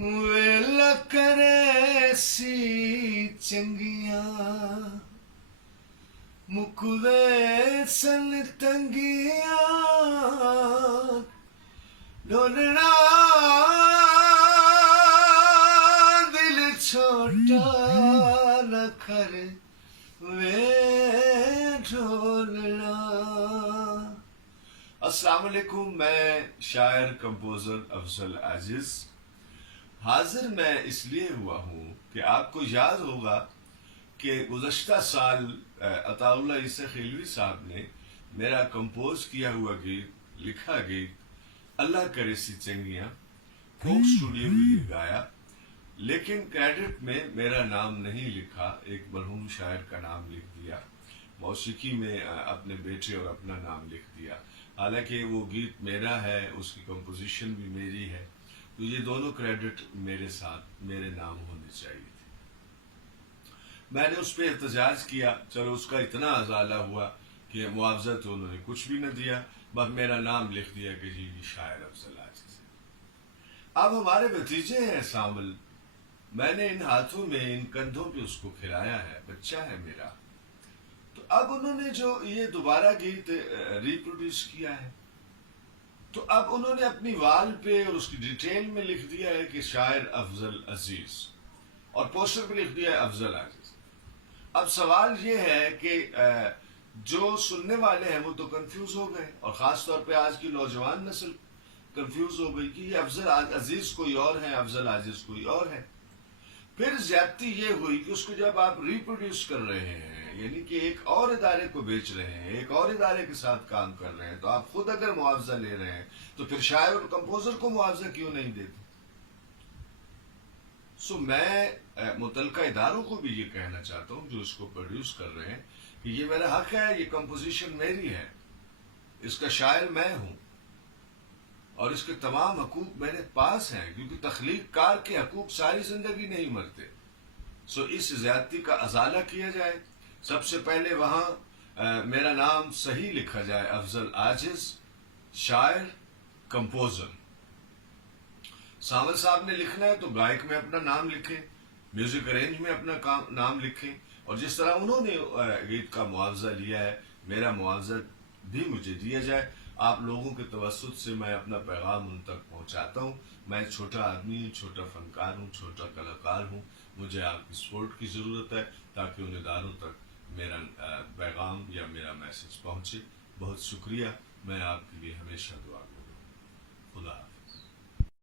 ਵੇਲਾ ਕਰੇ ਸੀ ਚੰਗੀਆਂ ਮੁਕਵੇ ਸਨ ਤੰਗੀਆਂ ਢੋਲਣਾ ਦਿਲ ਛੋਟਾ ਨ ਕਰ ਵੇ ਢੋਲਣਾ। अस्सलाम वालेकुम, मैं शायर कंपोज़र अफजल आजिज़ हाजिर मैं इसलिए हुआ हूँ कि आपको याद होगा कि गुज़श्ता साल अताउल्लाह ईसा खिलवी साहब ने मेरा कंपोज किया हुआ गीत, लिखा गीत अल्लाह करे सी चंगियाँ कोक स्टूडियो में गाया, लेकिन क्रेडिट में मेरा नाम नहीं लिखा, एक मरहूम शायर का नाम लिख दिया। मौसीकी में अपने बेटे और अपना नाम लिख दिया। हालांकि वो गीत मेरा है, उसकी कंपोजिशन भी मेरी है, तो ये दोनों क्रेडिट मेरे साथ मेरे नाम होने चाहिए थे। मैंने उस पर एहतजाज किया, चलो उसका इतना अजाला हुआ कि मुआवजा तो उन्होंने कुछ भी न दिया, बस मेरा नाम लिख दिया कि जी शायर अफजल आजिज़ है। अब हमारे भतीजे हैं सामल, मैंने इन हाथों में इन कंधों पे उसको खिलाया है, बच्चा है मेरा। तो अब उन्होंने जो ये दोबारा गीत रिप्रोड्यूस किया है, तो अब उन्होंने अपनी वाल पे और उसकी डिटेल में लिख दिया है कि शायर अफजल अजीज, और पोस्टर पे लिख दिया है अफजल आजिज। अब सवाल ये है कि जो सुनने वाले हैं वो तो कंफ्यूज हो गए, और खास तौर पे आज की नौजवान नस्ल कंफ्यूज हो गई कि ये अफजल अजीज कोई और है, अफजल आजिज कोई और है। फिर ज्यादती ये हुई कि उसको जब आप रिप्रोड्यूस कर रहे हैं, यानी कि एक और इदारे को बेच रहे हैं, एक और इदारे के साथ काम कर रहे हैं, तो आप खुद अगर मुआवजा ले रहे हैं तो फिर शायर और कंपोजर को मुआवजा क्यों नहीं देते? सो मैं मुतलका इदारों को भी ये कहना चाहता हूँ जो इसको प्रोड्यूस कर रहे हैं कि ये मेरा हक है, ये कंपोजिशन मेरी है, इसका शायर मैं हूँ और इसके तमाम हकूक मेरे पास हैं, क्योंकि तख्लीक कार के हकूक सारी जिंदगी नहीं मरते। सो इस ज्यादती का अजाला किया जाए। सबसे पहले वहाँ मेरा नाम सही लिखा जाए, अफजल आजिज शायर कंपोजर। सावल साहब ने लिखना है तो गायक में अपना नाम लिखें, म्यूजिक अरेंज में अपना नाम लिखें, और जिस तरह उन्होंने गीत का मुआवजा लिया है, मेरा मुआवजा भी मुझे दिया जाए। आप लोगों के तवस्सुत से मैं अपना पैगाम उन तक पहुँचाता हूँ। मैं छोटा आदमी हूँ, छोटा फनकार हूँ, छोटा कलाकार हूँ, मुझे आपकी सपोर्ट की ज़रूरत है ताकि उन इदारों तक मेरा पैगाम या मेरा मैसेज पहुँचे। बहुत शुक्रिया, मैं आपके लिए हमेशा दुआ करूँगा। खुदा